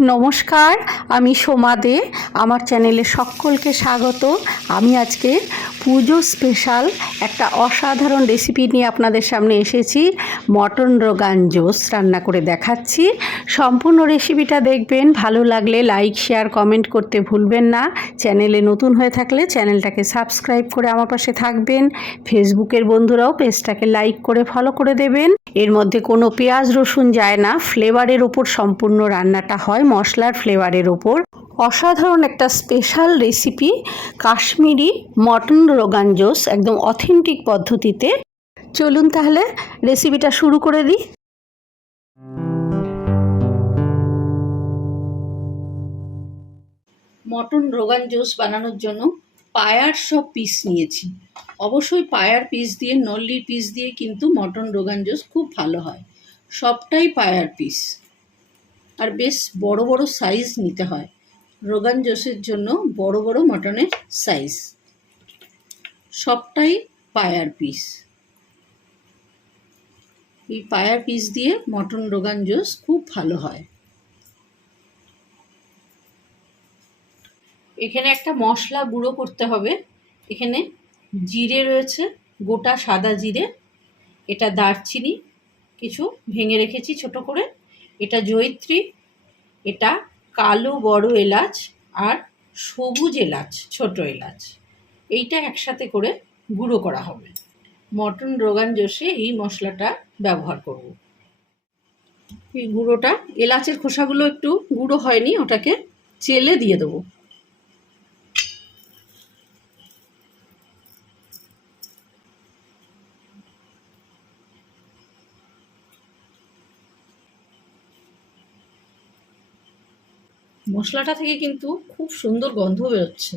নমস্কার, আমি সোমা দে, আমার চ্যানেলে সকলকে স্বাগত। আমি আজকে পুজো স্পেশাল একটা অসাধারণ রেসিপি নিয়ে আপনাদের সামনে এসেছি, মটন রোগান জোস রান্না করে দেখাচ্ছি। সম্পূর্ণ রেসিপিটা দেখবেন, ভালো লাগলে লাইক, শেয়ার, কমেন্ট করতে ভুলবেন না। চ্যানেলে নতুন হয়ে থাকলে চ্যানেলটাকে সাবস্ক্রাইব করে আমার পাশে থাকবেন। ফেসবুকের বন্ধুরাও পেজটাকে লাইক করে ফলো করে দেবেন। এর মধ্যে কোনো পেঁয়াজ রসুন যায় না, ফ্লেভারের ওপর সম্পূর্ণ রান্নাটা হয় মশলার ফ্লেভারের ওপর। অসাধারণ একটা special recipe, Kashmiri mutton rogan josh, একদম অথেন্টিক পদ্ধতিতে। চলুন তাহলে রেসিপিটা শুরু করে দিই। মটন রোগান জোস বানানোর জন্য পায়ার সব পিস নিয়েছি। অবশ্যই পায়ার পিস দিয়ে, নল্লির পিস দিয়ে কিন্তু মটন রোগান জোস খুব ভালো হয়। সবটাই পায়ার পিস আর বেশ বড় বড় সাইজ নিতে হয়। রোগান জোসের জন্য বড় বড় মটনের সাইজ সবটাই পায়ার পিস এই পায়ার পিস দিয়ে মটন রোগান জোস খুব ভালো হয়। এখানে একটা মশলা গুঁড়ো করতে হবে। এখানে জিরে রয়েছে, গোটা সাদা জিরে, এটা দারচিনি, কিছু ভেঙে রেখেছি ছোট করে। এটা জৈত্রী এটা কালো বড় এলাচ আর সবুজ এলাচ, ছোট এলাচ। এইটা একসাথে করে গুঁড়ো করা হবে। মটন রোগান জোশে এই মশলাটা ব্যবহার করব। এই গুঁড়োটা, এলাচের খোসাগুলো একটু গুঁড়ো হয়নি, ওটাকে চেলে দিয়ে দেবো। মশলাটা থেকে কিন্তু খুব সুন্দর গন্ধ বেরোচ্ছে।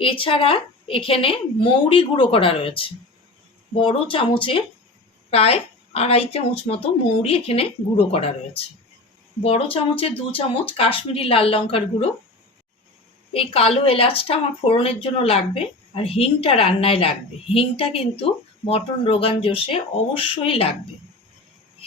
এছাড়া এখানে মৌরি গুঁড়ো করা রয়েছে। বড় চামচে প্রায় আড়াই চামচ মতো মৌরি এখানে গুঁড়ো করা রয়েছে। বড় চামচে দু চামচ কাশ্মীরি লাল লঙ্কার গুঁড়ো। এই কালো এলাচটা আমার ফোড়নের জন্য লাগবে আর হিংটা রান্নায় লাগবে। হিংটা কিন্তু মটন রোগান জোশে অবশ্যই লাগবে।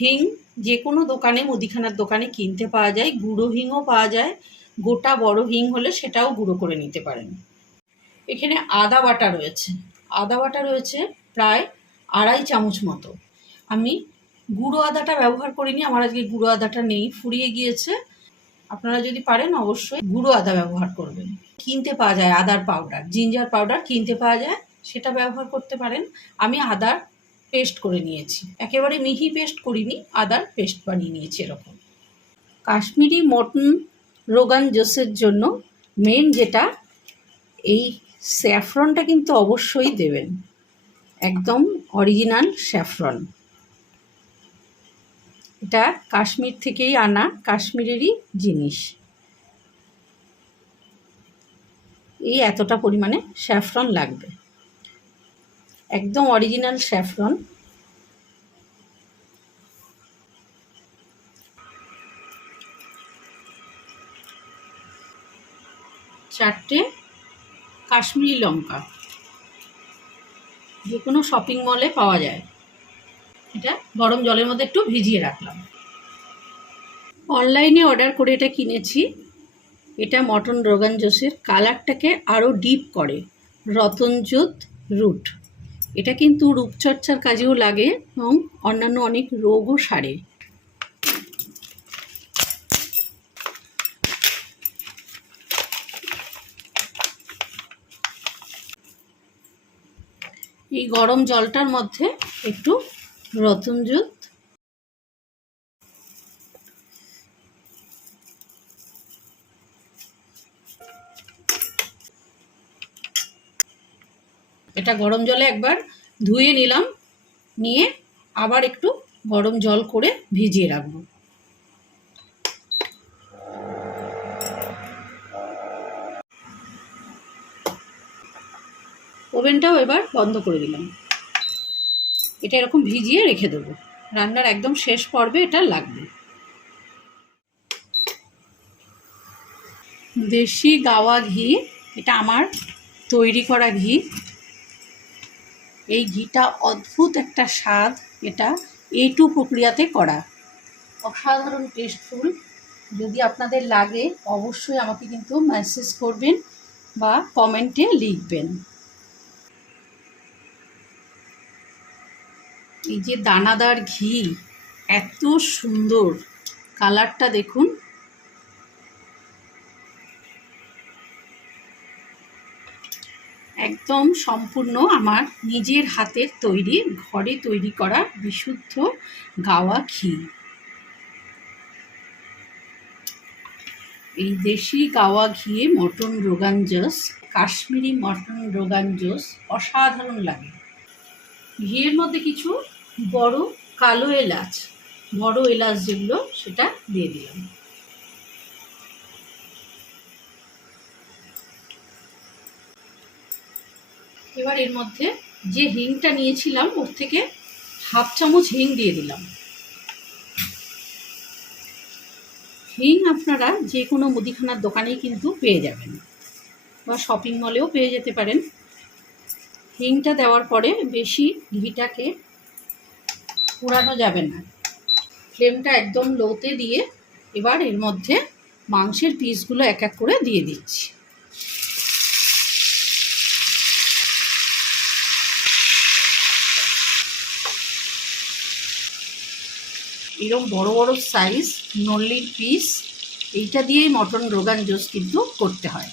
হিং যে কোনো দোকানে, মুদিখানার দোকানে কিনতে পাওয়া যায়। গুঁড়ো হিংও পাওয়া যায়। গোটা বড় হিং হলে সেটাও গুঁড়ো করে নিতে পারেন। এখানে আদা বাটা রয়েছে। আদা বাটা রয়েছে প্রায় আড়াই চামচ মতো। আমি গুঁড়ো আদাটা ব্যবহার করিনি, আমার আজকে গুঁড়ো আদাটা নেই, ফুরিয়ে গিয়েছে। আপনারা যদি পারেন অবশ্যই গুঁড়ো আদা ব্যবহার করবেন। কিনতে পাওয়া যায় আদার পাউডার, জিঞ্জার পাউডার কিনতে পাওয়া যায়, সেটা ব্যবহার করতে পারেন। আমি আদার পেস্ট করে নিয়েছি। একেবারে মিহি পেস্ট করিনি, আদার পেস্ট বানিয়ে নিয়েছি এরকম। কাশ্মীরি মটন রোগান জোসের জন্য মেন যেটা, এই স্যাফরনটা কিন্তু অবশ্যই দেবেন। একদম অরিজিনাল স্যাফরন। এটা কাশ্মীর থেকেই আনা, কাশ্মীরেরই জিনিস। এই এতটা পরিমাণে স্যাফরন লাগবে। একদম অরিজিনাল স্যাফরন চারটে কাশ্মীরি লঙ্কা। যে কোনো শপিং মলে পাওয়া যায়। এটা গরম জলের মধ্যে একটু ভিজিয়ে রাখলাম। অনলাইনে অর্ডার করে এটা কিনেছি। এটা মটন রোগান জোসের কালারটাকে আরও ডিপ করে। রতনজোত রুট এটা কিন্তু রূপচর্চার কাজেও লাগে এবং অন্যান্য অনেক রোগও সারে। এই গরম জলটার মধ্যে একটু রতনজুত এটা গরম জলে একবার ধুয়ে নিলাম, নিয়ে আবার একটু গরম জল করে ভিজিয়ে রাখব। ওভেনটাও এবার বন্ধ করে দিলাম। এটা এরকম ভিজিয়ে রেখে দেবো। রান্নার একদম শেষ পর্বে এটা লাগবে। দেশি গাওয়া ঘি, এটা আমার তৈরি করা ঘি। এই ঘিটা অদ্ভুত একটা স্বাদ এটা এ টু প্রক্রিয়াতে করা। অসাধারণ টেস্টফুল যদি আপনাদের লাগে, অবশ্যই আমাকে কিন্তু মেসেজ করবেন বা কমেন্টে লিখবেন। এই যে দানাদার ঘি, এত সুন্দর। কালারটা দেখুন। একদম সম্পূর্ণ আমার নিজের হাতের তৈরি, ঘরে তৈরি করা বিশুদ্ধ গাওয়া ঘি। এই দেশি গাওয়া ঘিয়ে মটন রোগান জোস, কাশ্মীরি মটন রোগান জোস অসাধারণ লাগে। ঘিয়ের মধ্যে কিছু বড় কালো এলাচ, বড় এলাচ যেগুলো সেটা দিয়ে দিলাম। এবার এর মধ্যে যে হিংটা নিয়েছিলাম, ওর থেকে হাফ চামচ হিং দিয়ে দিলাম। হিং আপনারা যে কোনো মুদিখানার দোকানেই কিন্তু পেয়ে যাবেন বা শপিং মলেও পেয়ে যেতে পারেন। হিংটা দেওয়ার পরে বেশি ঘিটাকে পোড়ানো যাবে না। ফ্লেমটা একদম লোতে দিয়ে এবার এর মধ্যে মাংসের পিসগুলো এক এক করে দিয়ে দিচ্ছি। এরকম বড় বড় সাইজ নল্লির পিস এইটা দিয়েই মটন রোগান জোস কিন্তু করতে হয়।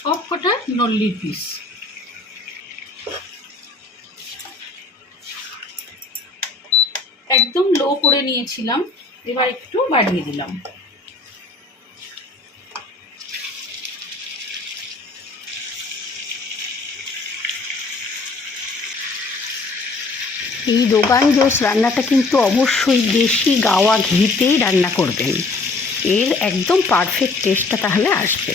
সব কটা নল্লির পিস একদম লো করে নিয়েছিলাম, এবার একটু বাড়িয়ে দিলাম। এই রোগান জোস রান্নাটা কিন্তু অবশ্যই দেশি গাওয়া ঘিতেই রান্না করবেন। এর একদম পারফেক্ট টেস্টটা তাহলে আসবে।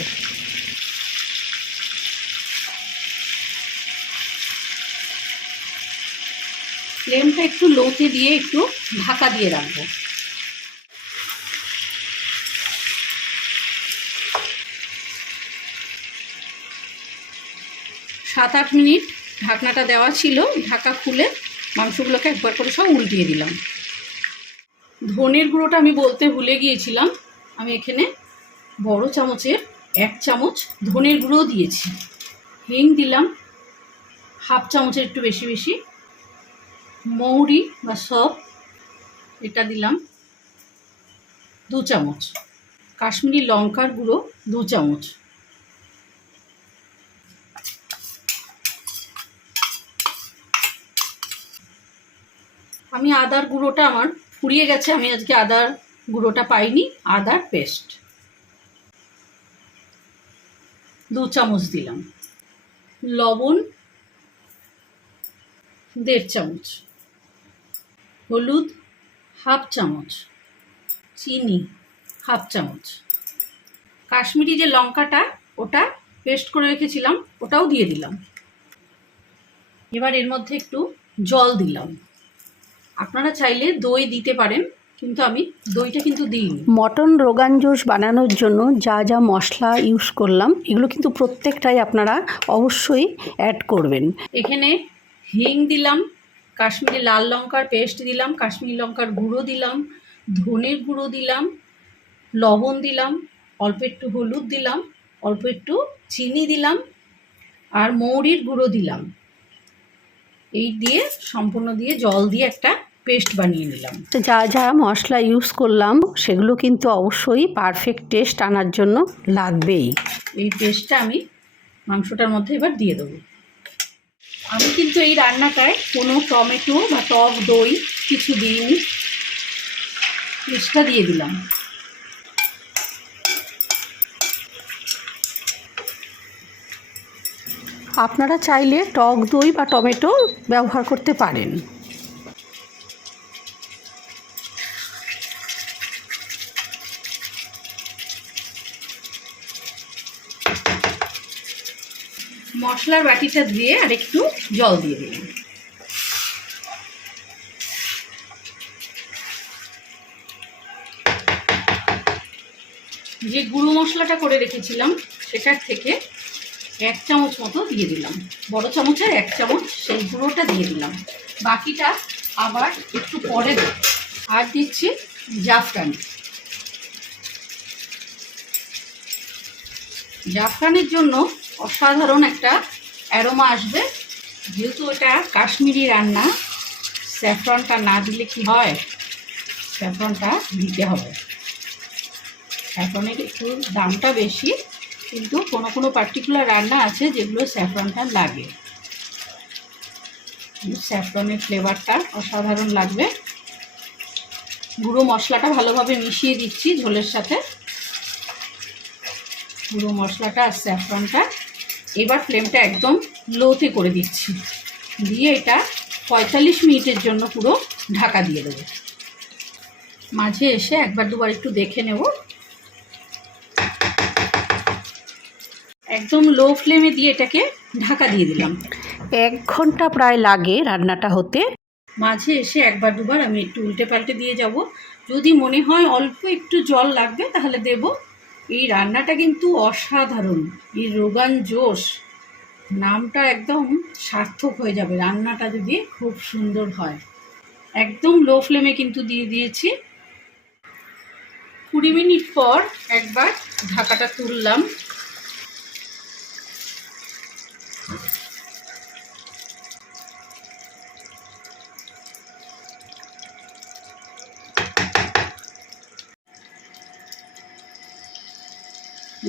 ফ্লেমটা একটু লোতে দিয়ে একটু ঢাকা দিয়ে রাখব। সাত আট মিনিট ঢাকনাটা দেওয়া ছিল, ঢাকা খুলে মাংসগুলোকে একবার করে সব উল্টিয়ে দিলাম। ধনের গুঁড়োটা আমি বলতে ভুলে গিয়েছিলাম। আমি এখানে বড় চামচের এক চামচ ধনের গুঁড়ো দিয়েছি। হিং দিলাম হাফ চামচের একটু বেশি বেশি। মৌরি বা সব এটা দিলাম দু চামচ। কাশ্মীরি লঙ্কার গুঁড়ো দু চামচ। আমি আদার গুঁড়োটা আমার ফুরিয়ে গেছে, আমি আজকে আদার গুঁড়োটা পাইনি, আদার পেস্ট। দু চামচ দিলাম। লবণ, দেড় চামচ। হলুদ, হাফ চামচ। চিনি, হাফ চামচ। কাশ্মীরি যে লঙ্কাটা, ওটা পেস্ট করে রেখেছিলাম, ওটাও দিয়ে দিলাম। এবার এর মধ্যে একটু জল দিলাম। আপনারা চাইলে দই দিতে পারেন কিন্তু আমি দইটা কিন্তু দিই মটন রোগান জোস বানানোর জন্য যা যা মশলা ইউজ করলাম এগুলো কিন্তু প্রত্যেকটাই আপনারা অবশ্যই অ্যাড করবেন। এখানে হিং দিলাম কাশ্মীরি লাল লঙ্কার পেস্ট দিলাম কাশ্মীরি লঙ্কার গুঁড়ো দিলাম ধনের গুঁড়ো দিলাম লবণ দিলাম অল্প একটু হলুদ দিলাম অল্প একটু চিনি দিলাম আর মৌরির গুঁড়ো দিলাম। এই দিয়ে সম্পূর্ণ দিয়ে জল দিয়ে একটা পেস্ট বানিয়ে নিলাম। তো যা যা মশলা ইউজ করলাম সেগুলো কিন্তু অবশ্যই পারফেক্ট টেস্ট আনার জন্য লাগবেই। এই পেস্টটা আমি মাংসটার মধ্যে এবার দিয়ে দেবো। আমি কিন্তু এই রান্নাটায় কোনো টমেটো বা টক দই কিছু দিইনি পেস্টটা দিয়ে দিলাম। আপনারা চাইলে টক দই বা টমেটো ব্যবহার করতে পারেন। মশলার বাটিটা দিয়ে আর একটু জল দিয়ে দিলাম। যে গুঁড়ো মশলাটা করে রেখেছিলাম, সেটার থেকে এক চামচ মতো দিয়ে দিলাম। বড় চামচের এক চামচ সেই গুঁড়োটা দিয়ে দিলাম। বাকিটা আবার একটু পরে। আর দিচ্ছি জাফরান। জাফরানের জন্য অসাধারণ একটা অ্যারোমা আসবে। যেহেতু এটা কাশ্মীরি রান্না, স্যাফরনটা না দিলে কি হয়? স্যাফরনটা দিতে হবে। স্যাফরনের একটু দামটা বেশি, কিন্তু কোনো কোনো পার্টিকুলার রান্না আছে যেগুলো স্যাফরনটা লাগে। স্যাফরনের ফ্লেভারটা অসাধারণ লাগবে। গুঁড়ো মশলাটা ভালোভাবে মিশিয়ে দিচ্ছি ঝোলের সাথে। গুঁড়ো মশলাটা আর স্যাফরনটা এবার ফ্লেমটা একদম লোতে করে দিচ্ছি। দিয়ে এটা পঁয়তাল্লিশ মিনিটের জন্য পুরো ঢাকা দিয়ে দেবো। মাঝে এসে একবার দুবার একটু দেখে নেব। একদম লো ফ্লেমে দিয়ে এটাকে ঢাকা দিয়ে দিলাম। এক ঘণ্টা প্রায় লাগে রান্নাটা হতে। মাঝে এসে একবার দুবার আমি একটু উল্টে পাল্টে দিয়ে যাব। যদি মনে হয় অল্প একটু জল লাগবে তাহলে দেব। এই রান্নাটা কিন্তু অসাধারণ। এই রোগান জোশ নামটা একদম সার্থক হয়ে যাবে রান্নাটা যদি খুব সুন্দর হয়। একদম লো ফ্লেমে কিন্তু দিয়ে দিয়েছি। কুড়ি মিনিট পর একবার ঢাকাটা তুললাম।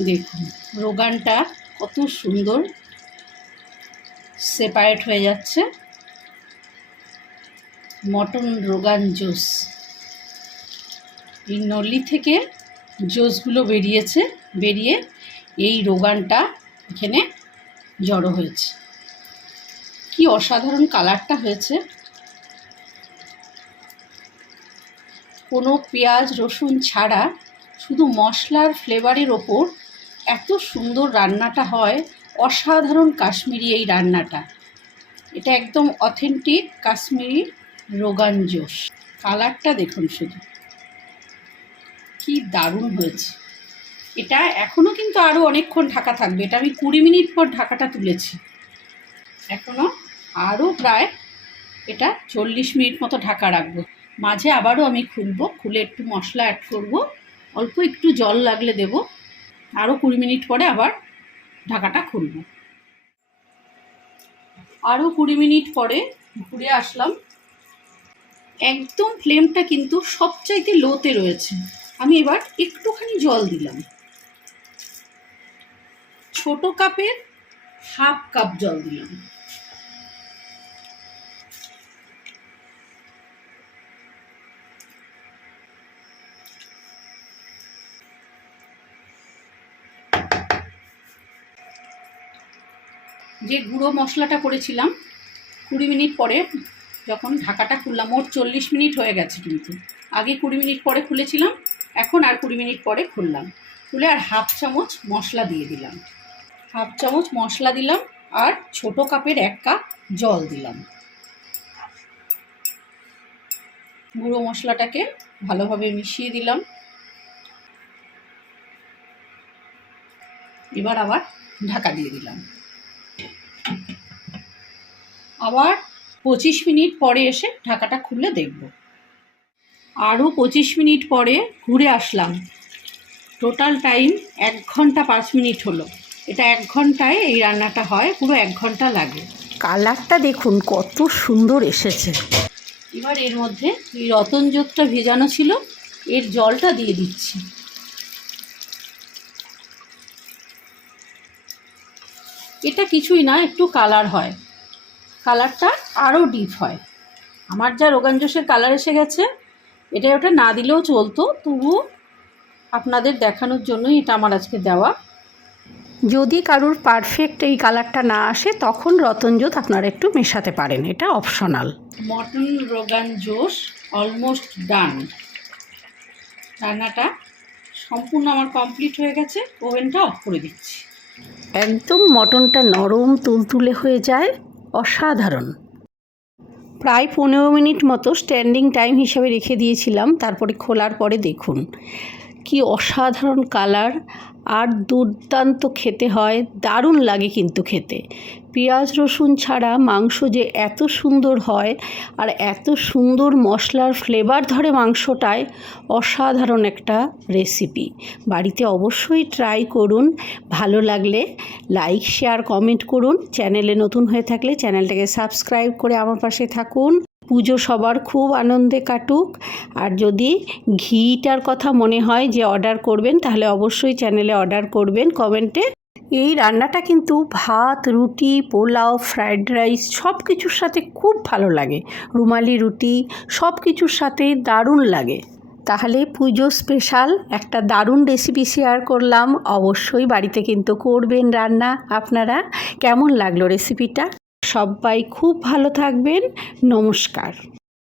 দেখুন, রোগানটা কত সুন্দর সেপারেট হয়ে যাচ্ছে। মটন রোগান জুস। এই নলি থেকে জুসগুলো বেরিয়েছে, বেরিয়ে এই রোগানটা এখানে জড়ো হয়েছে। কি অসাধারণ কালারটা হয়েছে। কোনো পেঁয়াজ রসুন ছাড়া শুধু মশলার ফ্লেভারের ওপর এত সুন্দর রান্নাটা হয়, অসাধারণ কাশ্মীরি এই রান্নাটা। এটা একদম অথেন্টিক কাশ্মীরি রোগান জোশ। কালারটা দেখুন শুধু। কি দারুণ হয়েছে। এটা এখনও কিন্তু আরও অনেকক্ষণ ঢাকা থাকবে। এটা আমি কুড়ি মিনিট পর ঢাকাটা তুলেছি। এখনও আরও প্রায় এটা চল্লিশ মিনিট মতো ঢাকা রাখব। মাঝে আবারও আমি খুলবো। খুলে একটু মশলা অ্যাড করব। অল্প একটু জল লাগলে দেব। আরও কুড়ি মিনিট পরে আবার ঢাকাটা খুলব। আরও কুড়ি মিনিট পরে ঘুরে আসলাম। একদম ফ্লেমটা কিন্তু সবচাইতে লোতে রয়েছে। আমি এবার একটুখানি জল দিলাম। ছোট কাপের হাফ কাপ জল দিলাম। যে গুঁড়ো মশলাটা করেছিলাম, কুড়ি মিনিট পরে যখন ঢাকাটা খুললাম, মোট চল্লিশ মিনিট হয়ে গেছে কিন্তু। আগে কুড়ি মিনিট পরে খুলেছিলাম, এখন আর কুড়ি মিনিট পরে খুললাম। খুলে আর হাফ চামচ মশলা দিয়ে দিলাম। হাফ চামচ মশলা দিলাম আর ছোট কাপের এক কাপ জল দিলাম। গুঁড়ো মশলাটাকে ভালোভাবে মিশিয়ে দিলাম। এবার আবার ঢাকা দিয়ে দিলাম। আবার পঁচিশ মিনিট পরে এসে ঢাকাটা খুলে দেখব। আরও পঁচিশ মিনিট পরে ঘুরে আসলাম। টোটাল টাইম এক ঘণ্টা পাঁচ মিনিট হলো। এটা এক ঘন্টায় এই রান্নাটা হয় পুরো এক ঘণ্টা লাগে। কালারটা দেখুন কত সুন্দর এসেছে। এবার এর মধ্যে এই রতন জোতটা ভেজানো ছিল এর জলটা দিয়ে দিচ্ছি। এটা কিছুই না একটু কালার হয়। কালারটা আরও ডিপ হয়। আমার যা রোগান জোশের কালার এসে গেছে এটা ওটা না দিলেও চলতো তবু আপনাদের দেখানোর জন্যই এটা আমার আজকে দেওয়া। যদি কারুর পারফেক্ট এই কালারটা না আসে তখন রতনজোত আপনারা একটু মেশাতে পারেন এটা optional mutton rogan josh almost done রান্নাটা সম্পূর্ণ আমার কমপ্লিট হয়ে গেছে ওভেনটা অফ করে দিচ্ছি। একদম মটনটা নরম তুলতুলে হয়ে যায়। অসাধারণ। প্রায় পনেরো মিনিট মতো স্ট্যান্ডিং টাইম হিসাবে রেখে দিয়েছিলাম তারপরে খোলার পরে দেখুন। কি অসাধারণ কালার, আর দুর্দান্ত খেতে হয়, দারুণ লাগে কিন্তু খেতে। পেঁয়াজ রসুন ছাড়া মাংস যে এত সুন্দর হয়, আর এত সুন্দর মশলার ফ্লেভার ধরে মাংসটায়, অসাধারণ একটা রেসিপি বাড়িতে অবশ্যই ট্রাই করুন, ভালো লাগলে লাইক শেয়ার কমেন্ট করুন। চ্যানেলে নতুন হয়ে থাকলে চ্যানেলটাকে সাবস্ক্রাইব করে আমার পাশে থাকুন। পুজো সবার খুব আনন্দে কাটুক। আর যদি ঘিটার কথা মনে হয় যে অর্ডার করবেন, তাহলে অবশ্যই চ্যানেলে অর্ডার করবেন কমেন্টে। এই রান্নাটা কিন্তু ভাত, রুটি, পোলাও, ফ্রায়েড রাইস সব কিছুর সাথে খুব ভালো লাগে। রুমালি রুটি সব কিছুর সাথে দারুণ লাগে। তাহলে পুজো স্পেশাল, একটা দারুণ রেসিপি শেয়ার করলাম। অবশ্যই বাড়িতে কিন্তু করবেন রান্না। আপনারা কেমন লাগল রেসিপিটা? সবাই খুব ভালো থাকবেন। নমস্কার।